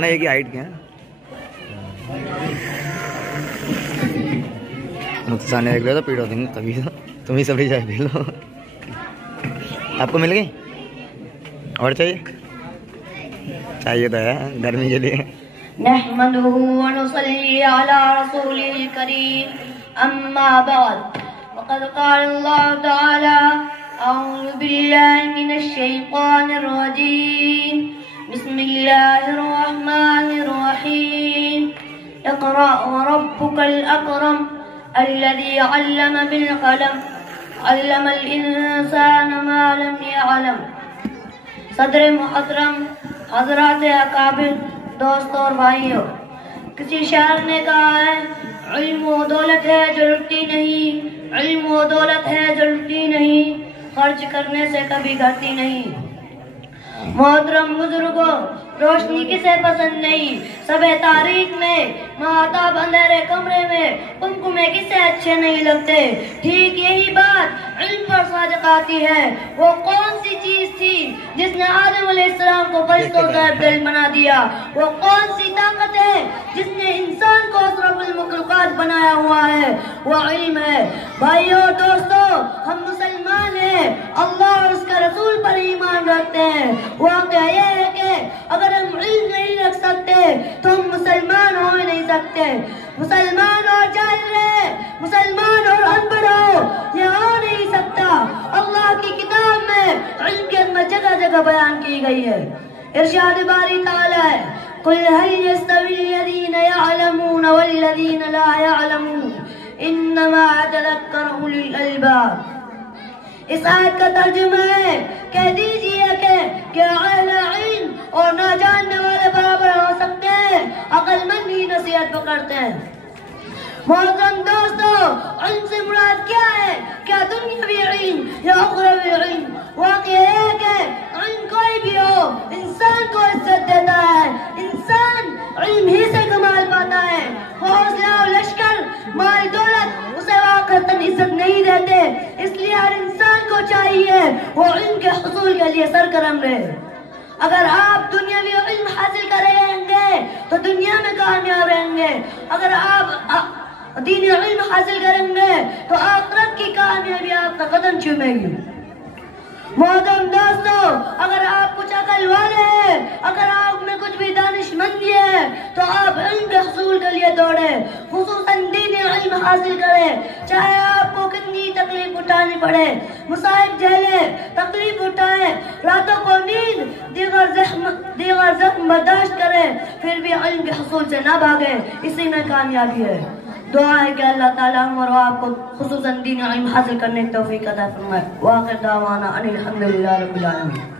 दोनों एक ही हाइट के हैं। मुझसे देख लो तो पीड़ हो देंगे तभी तो तुम ही सभी जाए लो। आपको मिल गई और चाहिए तो है गर्मी के लिए। नहमदुहु व नुसल्ली अला रसूलिल करीम अम्मा बाद वक़द क़ाल अल्लाहु तआला अऊज़ु बिल्लाहि मिनश शैतानिर रजीम बिस्मिल्लाहिर रहमानिर रहीम इक़रा व रब्बुकल अकरम अल्लज़ी अल्लम बिल क़लम अल्लमल इंसान मा लम यअलम। सदर मुहतरम हज़रात अकाबिर, दोस्तों और भाइयों, किसी शायर ने कहा है इल्म वो दौलत है जो लुटती नहीं, इल्म वो दौलत है जो लुटती नहीं, खर्च करने से कभी घटती नहीं। मोहतरम बुजुर्गों, रोशनी किसे पसंद नहीं, सबे तारीख में महताब अंधेरे कमरे में कुमकुमे किसे अच्छे नहीं लगते। ठीक यही बात इल्म पर सादिक आती है। वो कौन सी चीज थी जिसने आदम अलैहिस्सलाम को फरिश्तों का अब्दल बना दिया? वो कौन सी ताकत है जिसने इंसान को अशरफुल मखलूकात बनाया हुआ है? वो इल्म है। भाइयों दोस्तों, हम मुसलमान हैं, अल्लाह और उसके रसूल पर ईमान रखते हैं। वाक़या यह है कि अगर हम इल्म नहीं रख सकते तो हम मुसलमान हो ही नहीं सकते। मुसलमान और जाहिल रहे, मुसलमान और अनपढ़ हो, यह हो नहीं सकता। अल्लाह की किताब में इल्म की अहमियत जगह जगह बयान की गई है। इरशाद बारी ताला है कुल हल यस्तवील्लज़ीना यअलमून वल्लज़ीना ला यअलमून इन्नमा यतज़क्करु उलुल अलबाब। इस आयत का तर्जुमा है, कह दीजिए कि अहले इल्म और ना जानने वाले बराबर हो सकते हैं, अक्लमंद ही नसीहत पकड़ते हैं। मोहतरम दोस्तों, इल्म से मुराद क्या है? क्या दुनियावी इल्म या उखरवी इल्म? वाक़या है कि इल्म कोई भी हो, इंसान को इज्जत देता है। इंसान इल्म ही से कमाल पाता है। हौसला और लश्कर, माल दौलत उसे वाक़अतन इज्जत नहीं देते। इसलिए हर इंसान को चाहिए वो इल्म के हुसूल के लिए सरगर्म रहे। अगर आप दुनियावी इल्म हासिल करेंगे तो दुनिया में कामयाब रहेंगे। अगर आप दीनी इल्म हासिल करेंगे तो आखिरत की कामयाबी आपका कदम चूमेगी। मोहतरम दोस्तों, अगर आप कुछ अकल वाले हैं, अगर आप में कुछ भी दानिशमंदी है तो आप इल्म के हुसूल के लिए दौड़े, खुसूसन दीनी इल्म हासिल करें। चाहे आपको कितनी तकलीफ उठानी पड़े, मुसाइब झेले, तकलीफ उठाए, रातों को नींद, दीगर जख्म बर्दाश्त करें, फिर भी इल्म के हुसूल से ना भागे। इसी में कामयाबी है। दुआ है कि अल्लाह ताला हम और आपको खुसूसन दीन इल्म हासिल करने की तौफीक अता फरमाए। वाखिर दावाना अनिल हम्दुलिल्लाहि रब्बिल आलमीन।